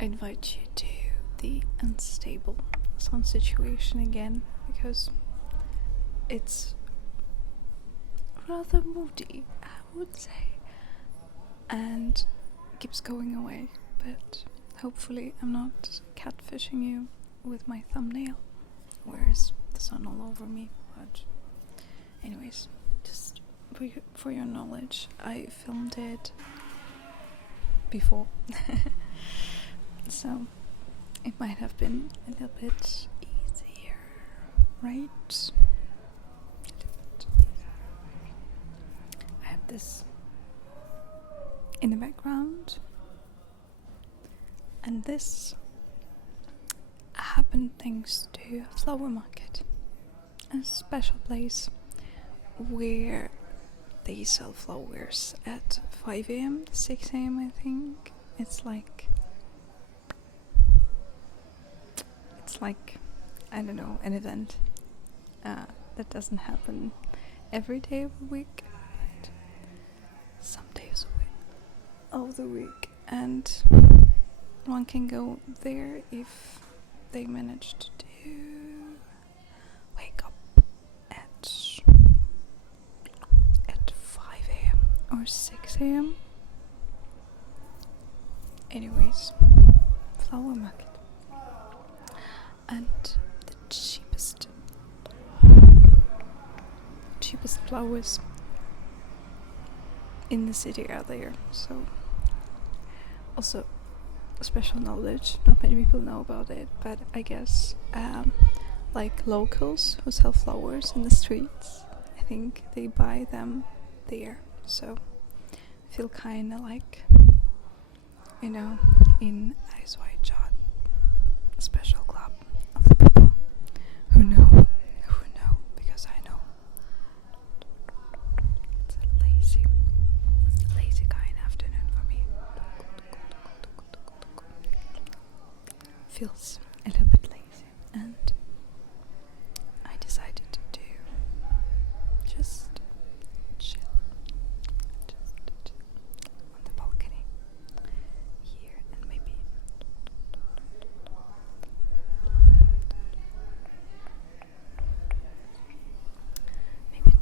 I invite you to the unstable sun situation again, because it's rather moody, I would say, and keeps going away, but hopefully I'm not catfishing you with my thumbnail. Where's the sun all over me? But anyways, just for your knowledge, I filmed it before. So it might have been a little bit easier, right? I have this in the background, and this happened thanks to a flower market, a special place where they sell flowers at 5 a.m, 6 a.m, I think. It's like, I don't know, an event that doesn't happen every day of the week, but some days of the week, and one can go there if they managed to wake up at 5 a.m. or 6 a.m. Anyways, flower market. And the cheapest flowers in the city are there. So also special knowledge, not many people know about it, but I guess like locals who sell flowers in the streets, I think they buy them there. So I feel kind of like, you know, in Ice White Shot, a special club of the people who know, because I know. It's a lazy kind of afternoon for me. Feels a little bit lazy, and I decided to just chill on the balcony here, and maybe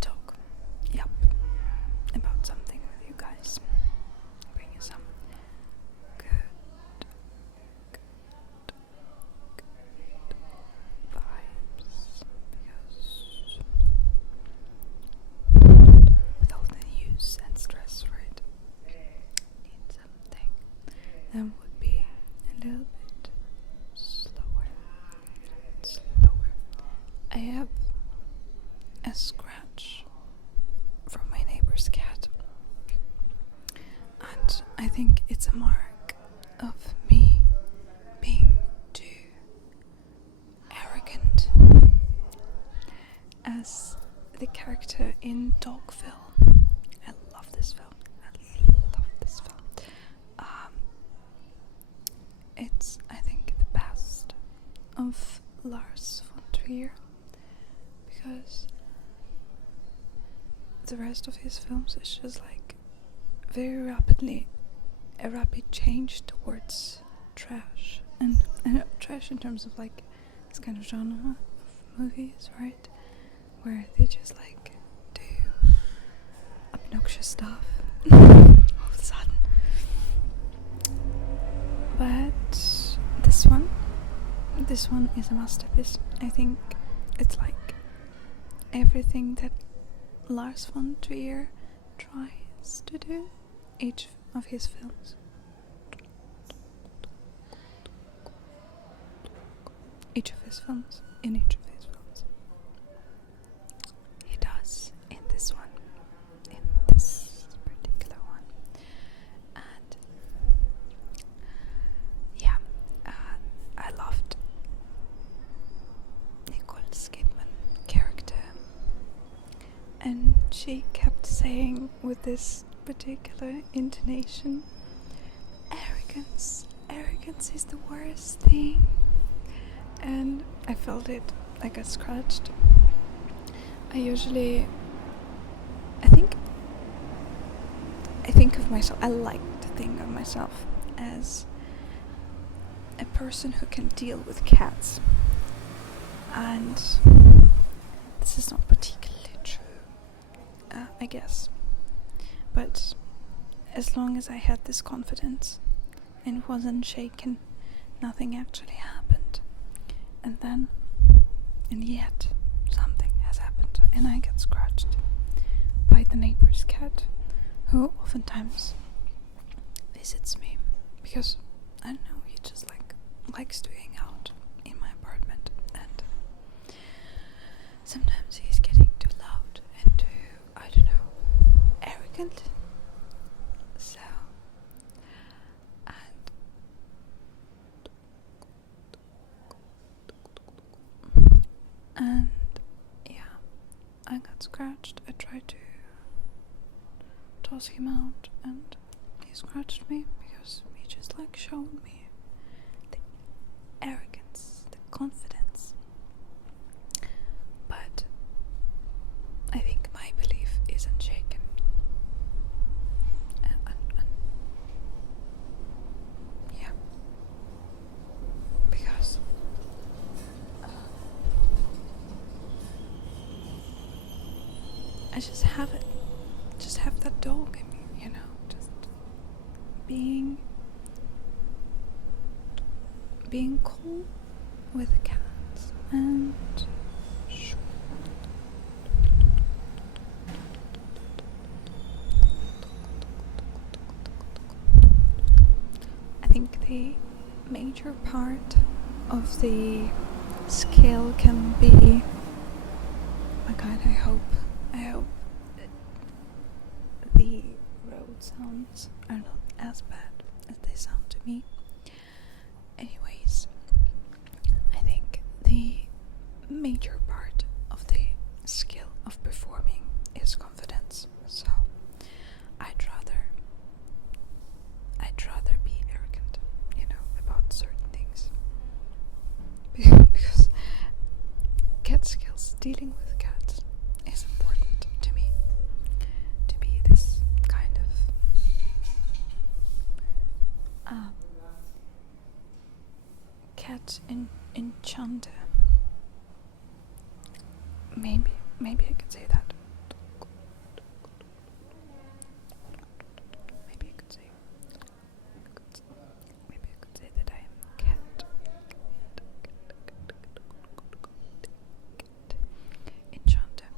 talk, about something with you guys. Bring you some good vibes, because with all the news and stress, right, need something that would be a little bit slower. I have a scratch from my neighbor's cat, and I think it's a mark of me being too arrogant, as the character in Dogville. I love this film. It's, I think, the best of Lars von Trier, because the rest of his films is just like very rapid change towards trash, and trash in terms of like this kind of genre of movies, right, where they just like do obnoxious stuff all of a sudden. But this one is a masterpiece. I think it's like everything that Lars von Trier tries to do each of his films. In each of his films. He does in this particular one. And yeah, I loved Nicole Kidman character, and she kept saying with this particular intonation, arrogance is the worst thing, and I felt it. I got scratched. I think of myself, I like to think of myself as a person who can deal with cats. And this is not particularly true, I guess. But as long as I had this confidence and wasn't shaken, nothing actually happened. And then, and yet, something has happened, and I get scratched by the neighbor's cat, who oftentimes visits me because I don't know, he just likes to hang out in my apartment, and sometimes he's getting too loud and too, I don't know, arrogant. So, and yeah, I got scratched. I tried to toss him out, and he scratched me because he just showed me the arrogance, the confidence. But I think my belief isn't shaken. Yeah, because I just have it. Just have that dog in me, just being cool with cats and I think the major part of the skill can be, my god, I hope the road sounds are not as bad as they sound to me. Anyways, I think the major part of the skill of performing is confidence. So I'd rather be arrogant, about certain things. Because cat skills, dealing with cats, is important to me. To be this kind of cat enchanter. Maybe I could say that. Maybe I could say that I am cat enchanter.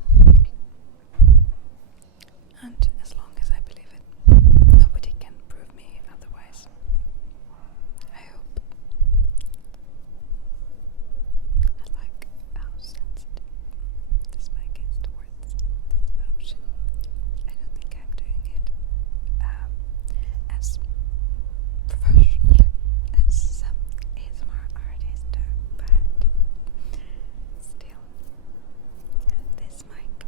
And as long as I believe it, nobody can prove me otherwise. I hope. I like how sensitive this mic is towards this motion. I don't think I'm doing it as professionally as some ASMR artists do, but still, this mic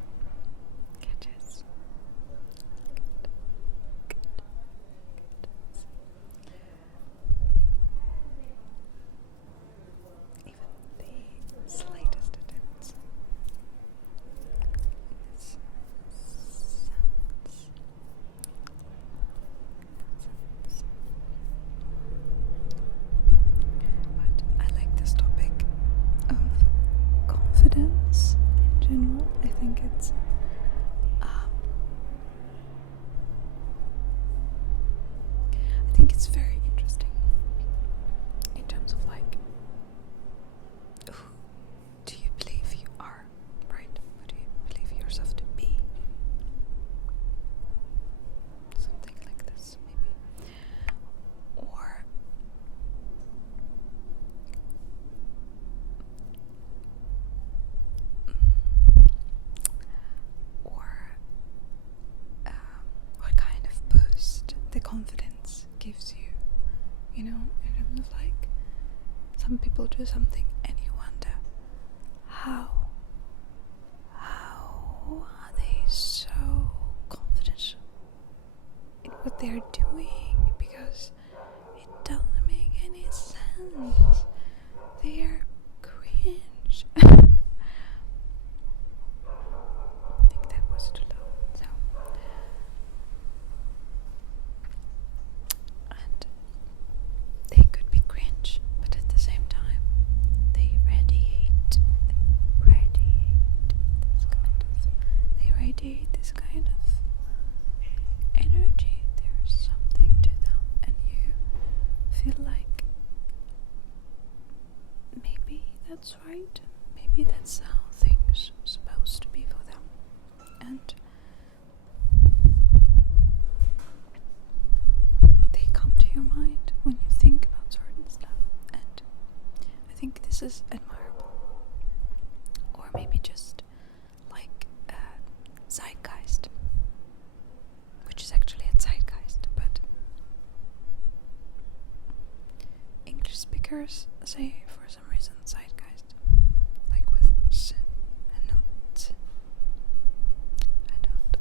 catches good. Even the slightest attempts sounds. But I like this topic of confidence in general. I think it's very interesting in terms of who do you believe you are, right? Who do you believe yourself to be? Something like this, maybe. Or what kind of boost the confidence gives you, in terms of some people do something and you wonder how are they so confident in what they're doing, because it doesn't make any sense. They're cringe. I think that was too low. So, and they could be cringe, that's right. Maybe that's how things are supposed to be for them. And they come to your mind when you think about certain stuff. And I think this is admirable. Or maybe just like zeitgeist. Which is actually a zeitgeist, but English speakers say for some reason zeitgeist, like with s and not t. I don't.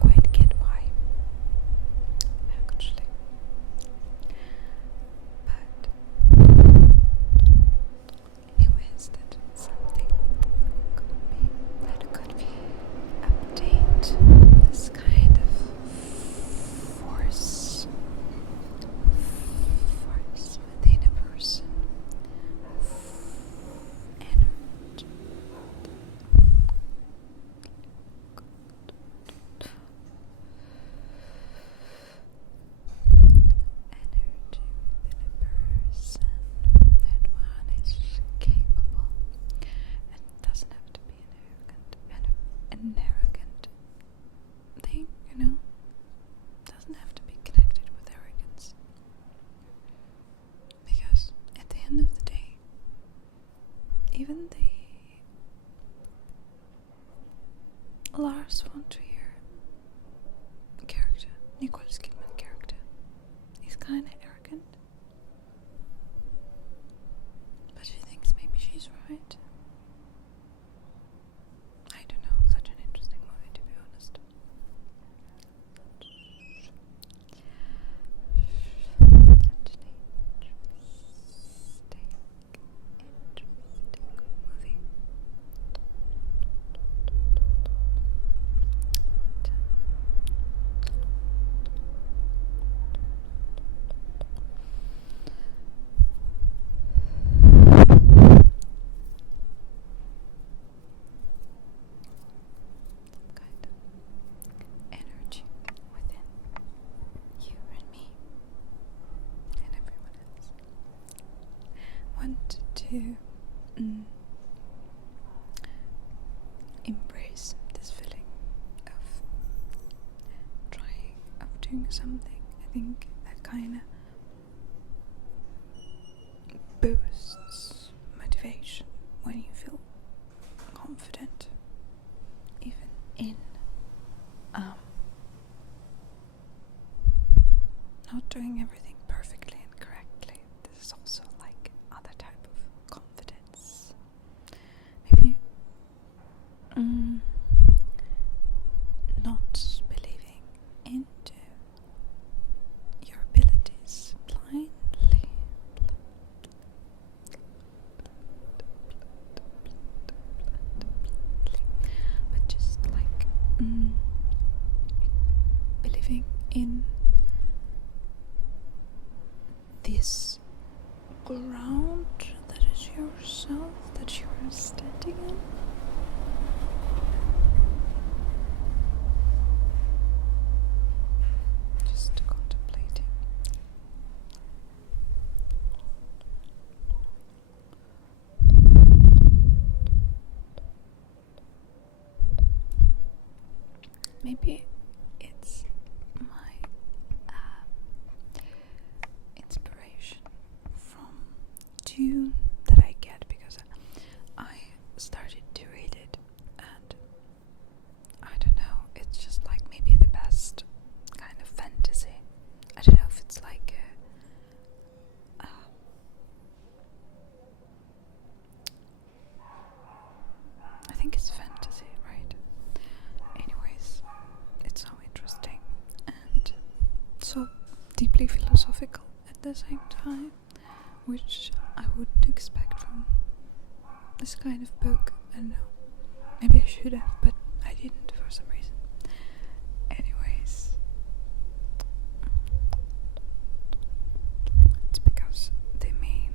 Quite get why, actually. But anyways, that's something could be update this kind of force within a person, energy. Energy within a person that one is capable, and it doesn't have to be an arrogant thing, you know? It doesn't have to be connected with arrogance. Because at the end of the day, even the Lars von Trier character, Nicole Kidman character, is kind of arrogant. But she thinks maybe she's right. I don't know, such an interesting movie, to be honest. Such an interesting movie. Kind of energy within you and me and everyone else. Want to embrace this feeling of trying, of doing something. I think that kind of boosts motivation when you feel confident, even in not doing everything perfectly and correctly. This is also like other type of confidence. Maybe not believing into your abilities blindly. But just like believing in this ground that is yourself, that you are standing in. Just contemplating. Maybe it's my inspiration from Dune that I get because I started to read it, and I don't know, it's just like maybe the best kind of fantasy. I don't know if it's like I think it's fantasy, right? Anyways, it's so interesting and so deeply philosophical at the same time, which I wouldn't expect from this kind of book. I don't know. Maybe I should have, but I didn't for some reason. Anyways, it's because the main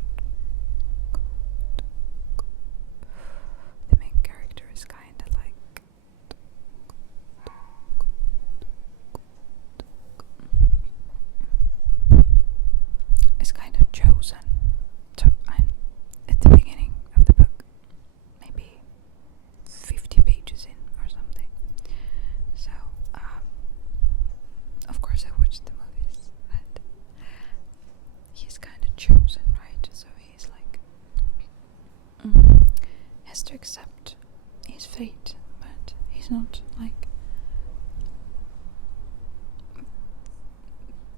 he's not like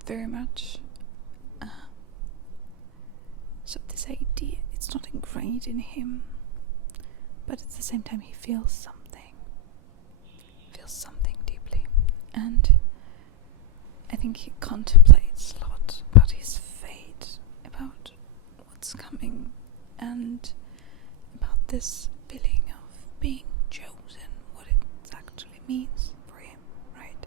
very much. So this idea, it's not ingrained in him, but at the same time he feels something deeply, and I think he contemplates a lot about his fate, about what's coming, and about this feeling of being chosen, what it actually means for him, right?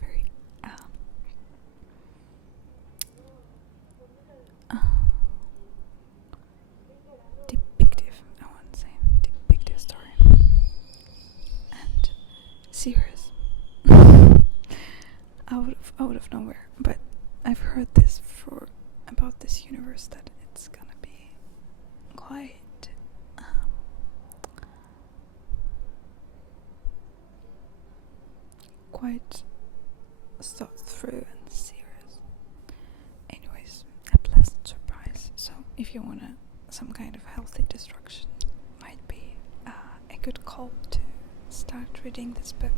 Very depictive, I want to say, depictive story, and serious. out of nowhere, but I've heard this about this universe, that it's gonna be quite thought through and serious. Anyways, a pleasant surprise. So if you want some kind of healthy destruction, might be a good call to start reading this book.